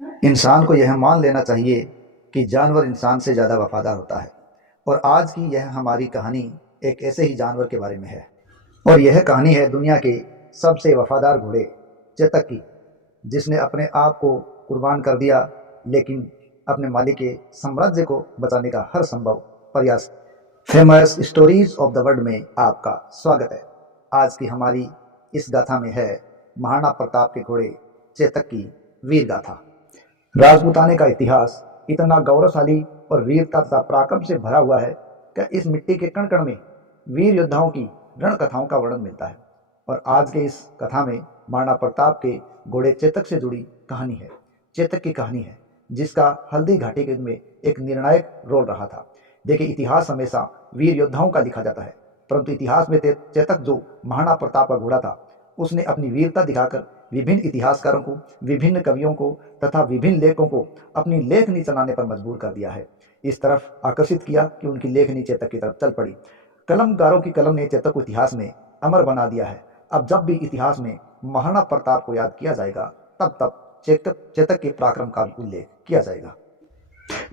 इंसान को यह मान लेना चाहिए कि जानवर इंसान से ज़्यादा वफादार होता है। और आज की यह हमारी कहानी एक ऐसे ही जानवर के बारे में है। और यह कहानी है दुनिया के सबसे वफादार घोड़े चेतक की, जिसने अपने आप को कुर्बान कर दिया, लेकिन अपने मालिक के साम्राज्य को बचाने का हर संभव प्रयास। Famous stories of the world में आपका स्वागत है। आज की हमारी इस गाथा में है महाराणा प्रताप के घोड़े चेतक की वीर गाथा। राजपूताने का इतिहास इतना गौरवशाली और वीरता तथा पराक्रम से भरा हुआ है कि इस मिट्टी के कण कण में वीर योद्धाओं की रण कथाओं का वर्णन मिलता है। और आज के इस कथा में महाराणा प्रताप के घोड़े चेतक से जुड़ी कहानी है। चेतक की कहानी है जिसका हल्दी घाटी के में एक निर्णायक रोल रहा था। देखिए, इतिहास हमेशा वीर योद्धाओं का लिखा जाता है, परंतु इतिहास में चेतक जो महाराणा प्रताप का घोड़ा था, उसने अपनी वीरता दिखाकर विभिन्न इतिहासकारों को, विभिन्न कवियों को तथा विभिन्न लेखकों को अपनी लेखनी चलाने पर मजबूर कर दिया है। इस तरफ आकर्षित किया कि उनकी लेखनी चेतक की तरफ चल पड़ी। कलमकारों की कलम ने चेतक को इतिहास में अमर बना दिया है। अब जब भी इतिहास में महाराणा प्रताप को याद किया जाएगा, तब तब चेतक के पराक्रम का भी उल्लेख किया जाएगा।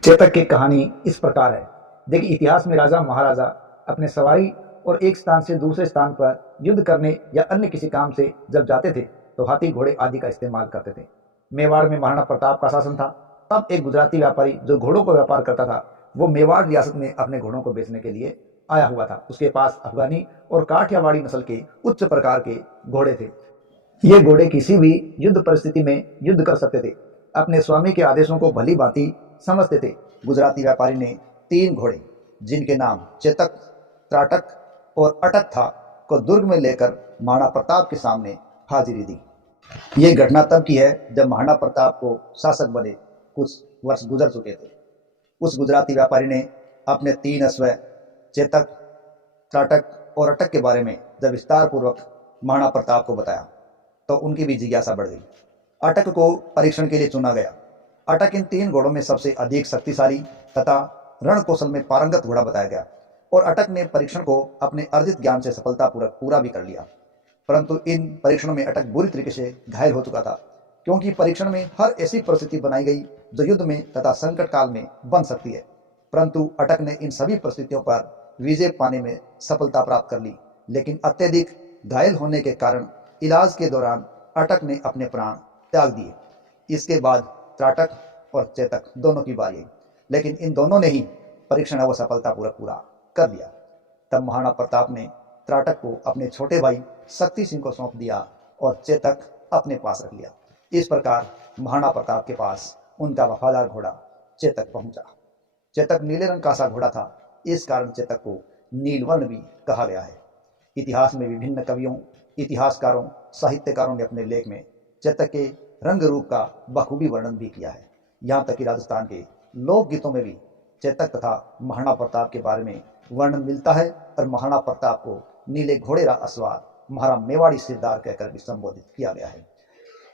चेतक की कहानी इस प्रकार है। देखिए, इतिहास में राजा महाराजा अपने सवारी और एक स्थान से दूसरे स्थान पर युद्ध करने या अन्य किसी काम से जब जाते थे तो हाथी घोड़े आदि का इस्तेमाल करते थे। मेवाड़ में महाराणा प्रताप का शासन था। तब एक गुजराती व्यापारी जो घोड़ों को व्यापार करता था, वो मेवाड़ रियासत में अपने घोड़ों को बेचने के लिए आया हुआ था। उसके पास अफगानी और काठियावाड़ी नस्ल के उच्च प्रकार के घोड़े थे। ये घोड़े किसी भी युद्ध परिस्थिति में युद्ध कर सकते थे, अपने स्वामी के आदेशों को भली भांति समझते थे। गुजराती व्यापारी ने 3 घोड़े, जिनके नाम चेतक, त्राटक और अटक था, को दुर्ग में लेकर महाराणा प्रताप के सामने हाजिरी दी। ये घटना तब की है जब महाराणा प्रताप को शासक बने कुछ वर्ष गुजर चुके थे। उस गुजराती व्यापारी ने अपने 3 अश्व चेतक, त्राटक और अटक के बारे में जब विस्तार पूर्वक महाराणा प्रताप को बताया तो उनकी भी जिज्ञासा बढ़ गई। अटक को परीक्षण के लिए चुना गया। अटक इन 3 घोड़ों में सबसे अधिक शक्तिशाली तथा रण कौशल में पारंगत घोड़ा बताया गया और अटक ने परीक्षण को अपने अर्जित ज्ञान से सफलतापूर्वक पूरा भी कर लिया। परंतु इन परीक्षणों में अटक बुरी तरीके से घायल हो चुका था, क्योंकि परीक्षण में हर ऐसी परिस्थिति बनाई गई जो युद्ध में तथा संकट काल में बन सकती है। परंतु अटक ने इन सभी परिस्थितियों पर विजय पाने में सफलता प्राप्त कर ली, लेकिन अत्यधिक घायल होने के कारण इलाज के दौरान अटक ने अपने प्राण त्याग दिए। इसके बाद त्राटक और चेतक दोनों की बारी आई, लेकिन इन दोनों ने ही परीक्षण वो सफलतापूर्वक पूरा कर लिया। तब महाराणा प्रताप ने त्राटक को अपने छोटे भाई शक्ति सिंह को सौंप दिया और चेतक अपने पास रख लिया। इस प्रकार महाराणा प्रताप के पास उनका वफादार घोड़ा चेतक पहुंचा। चेतक नीले रंग का सा घोड़ा था, इस कारण चेतक को नीलवर्ण भी कहा गया है। इतिहास में विभिन्न कवियों, इतिहासकारों, साहित्यकारों ने अपने लेख में चेतक के रंग रूप का बखूबी वर्णन भी किया है। यहाँ तक कि राजस्थान के लोकगीतों में भी चेतक तथा महाराणा प्रताप के बारे में वर्णन मिलता है और महाराणा प्रताप को नीले घोड़े रा अस्वार महारा मेवाड़ी सिरदार कहकर भी संबोधित किया गया है।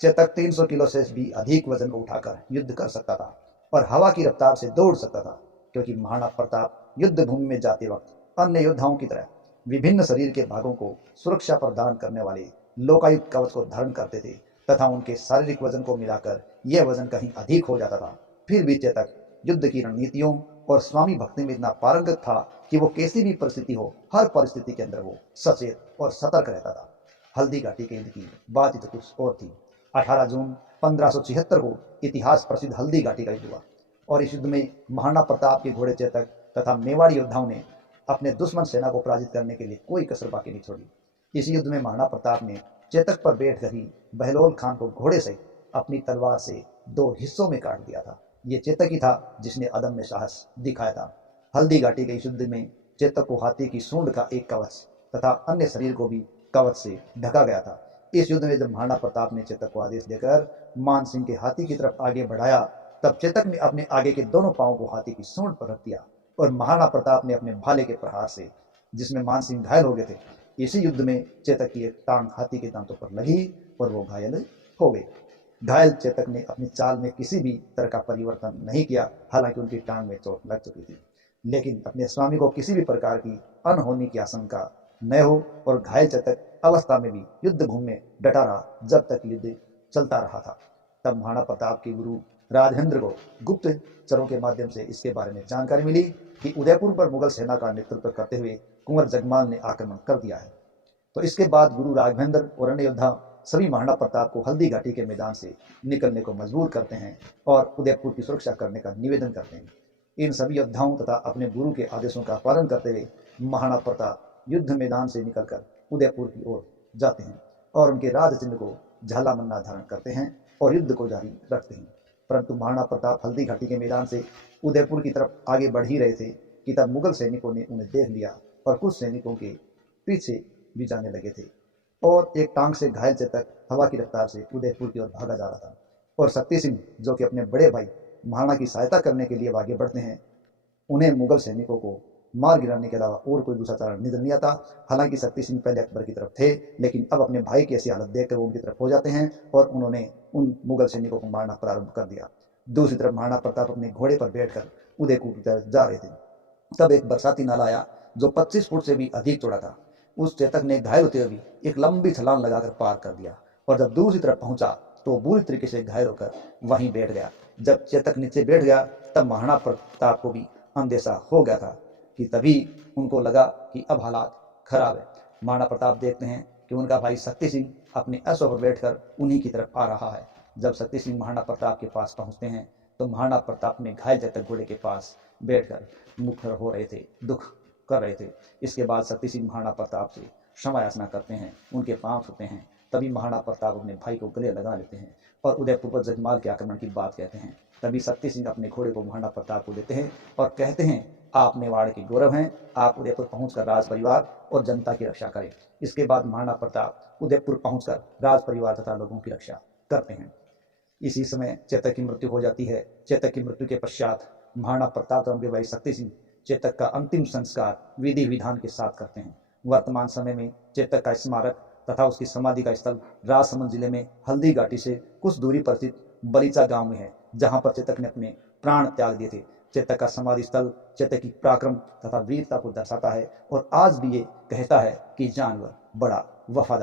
चेतक 300 किलो से भी अधिक वजन को उठाकर युद्ध कर सकता था और हवा की रफ्तार से दौड़ सकता था, क्योंकि महाराणा प्रताप युद्ध भूमि में जाते वक्त अन्य योद्धाओं की तरह विभिन्न शरीर के भागों को सुरक्षा प्रदान करने वाले लोकायुक्त कवच को धारण करते थे तथा उनके शारीरिक वजन को मिलाकर यह वजन कहीं अधिक हो जाता था। फिर भी चेतक युद्ध की रणनीतियों और स्वामी भक्ति में इतना पारंगत था कि वो कैसी भी परिस्थिति हो, हर परिस्थिति के अंदर वो सचेत और सतर्क रहता था। हल्दी घाटी के युद्ध की बात तो कुछ और थी। 18 जून 1576 को इतिहास प्रसिद्ध हल्दी घाटी का युद्ध हुआ और इस युद्ध में महाराणा प्रताप के घोड़े चेतक तथा मेवाड़ी योद्धाओं ने अपने दुश्मन सेना को पराजित करने के लिए कोई कसर बाकी नहीं छोड़ी। इस युद्ध में महाराणा प्रताप ने चेतक पर बैठकर ही बहलोल खान को घोड़े से अपनी तलवार से 2 हिस्सों में काट दिया था। ये चेतक ही था जिसने अदम्य साहस दिखाया था। हल्दी घाटी के इस युद्ध में चेतक को हाथी की सूंड का एक कवच तथा अन्य शरीर को भी कवच से ढका गया था। इस युद्ध में जब महाराणा प्रताप ने चेतक को आदेश देकर मान सिंह के हाथी की तरफ आगे बढ़ाया, तब चेतक ने अपने आगे के दोनों पांवों को हाथी की सूंड पर रख दिया और महाराणा प्रताप ने अपने भाले के प्रहार से, जिसमें मान सिंह घायल हो गए थे, इसी युद्ध में चेतक की एक टांग हाथी के दांतों पर लगी और वो घायल हो गए। घायल चेतक ने अपनी चाल में किसी भी तरह का परिवर्तन नहीं किया, हालांकि उनकी टांग में चोट लग चुकी थी, लेकिन अपने स्वामी को किसी भी प्रकार की अनहोनी की आशंका न हो और घायल चेतक अवस्था में भी युद्ध भूमि में डटा रहा जब तक युद्ध चलता रहा था। तब महाराणा प्रताप के गुरु राजेंद्र को गुप्तचरों के माध्यम से इसके बारे में जानकारी मिली कि उदयपुर पर मुगल सेना का नेतृत्व करते हुए कुंवर जगमाल ने आक्रमण कर दिया है। तो इसके बाद गुरु राघवेंद्र और अन्य योद्धा सभी महाराणा प्रताप को हल्दी घाटी के मैदान से निकलने को मजबूर करते हैं और उदयपुर की सुरक्षा करने का निवेदन करते हैं। इन सभी योद्धाओं तथा अपने गुरु के आदेशों का पालन करते हुए महाराणा प्रताप युद्ध मैदान से निकलकर उदयपुर की ओर जाते हैं और उनके राज चिन्ह को झाला मन्ना धारण करते हैं और युद्ध को जारी रखते हैं। परंतु महाराणा प्रताप हल्दी घाटी के मैदान से उदयपुर की तरफ आगे बढ़ ही रहे थे कि तब मुगल सैनिकों ने उन्हें देख लिया और कुछ सैनिकों के पीछे भी जाने लगे थे और एक टांग से घायल चेतक हवा की रफ्तार से उदयपुर की ओर भागा जा रहा था। और शक्ति सिंह जो कि अपने बड़े भाई महाराणा की सहायता करने के लिए आगे बढ़ते हैं, उन्हें मुगल सैनिकों को मार गिराने के अलावा और कोई दूसरा चारा नजर नहीं आता। हालांकि शक्ति सिंह पहले अकबर की तरफ थे, लेकिन अब अपने भाई की ऐसी हालत देखकर वो उनकी तरफ हो जाते हैं और उन्होंने उन मुगल सैनिकों को मारना प्रारंभ कर दिया। दूसरी तरफ महाराणा प्रताप अपने घोड़े पर बैठकर उदयपुर की तरफ जा रहे थे। तब एक बरसाती नाला आया जो 25 फुट से भी अधिक चौड़ा था। उस चेतक ने घायल होते हुए एक लंबी छलांग लगाकर पार कर दिया और जब दूसरी तरफ पहुंचा तो बुरी तरीके से घायल होकर वहीं बैठ गया। जब चेतक नीचे बैठ गया तब महाराणा प्रताप को भी अंदेशा हो गया था कि तभी उनको लगा कि अब हालात खराब है। महाराणा प्रताप देखते हैं कि उनका भाई शक्ति सिंह अपने अश्व पर बैठकर उन्हीं की तरफ आ रहा है। जब शक्ति सिंह महाराणा प्रताप के पास पहुंचते हैं तो महाराणा प्रताप ने घायल चेतक घोड़े के पास बैठकर मुखर हो रहे थे, दुख कर रहे थे। इसके बाद शक्ति सिंह महाराणा प्रताप से क्षमा याचना करते हैं, उनके पांव छूते हैं। तभी महाराणा प्रताप अपने भाई को गले लगा लेते हैं और उदयपुर पर जगमाल के आक्रमण की बात कहते हैं। तभी शक्ति सिंह अपने घोड़े को महाराणा प्रताप को देते हैं और कहते हैं, आप मेवाड़ के गौरव हैं, आप उदयपुर पहुंचकर राज परिवार और जनता की रक्षा करें। इसके बाद महाराणा प्रताप उदयपुर पहुंचकर राज परिवार तथा लोगों की रक्षा करते हैं। इसी समय चेतक की मृत्यु हो जाती है। चेतक की मृत्यु के पश्चात महाराणा प्रताप और उनके भाई शक्ति सिंह चेतक का अंतिम संस्कार विधि विधान के साथ करते हैं। वर्तमान समय में चेतक का स्मारक तथा उसकी समाधि का स्थल राजसमंद जिले में हल्दी घाटी से कुछ दूरी पर स्थित बलीचा गांव में है, जहां पर चेतक ने अपने प्राण त्याग दिए थे। चेतक का समाधि स्थल चेतक की पराक्रम तथा वीरता को दर्शाता है और आज भी ये कहता है कि जानवर बड़ा वफादार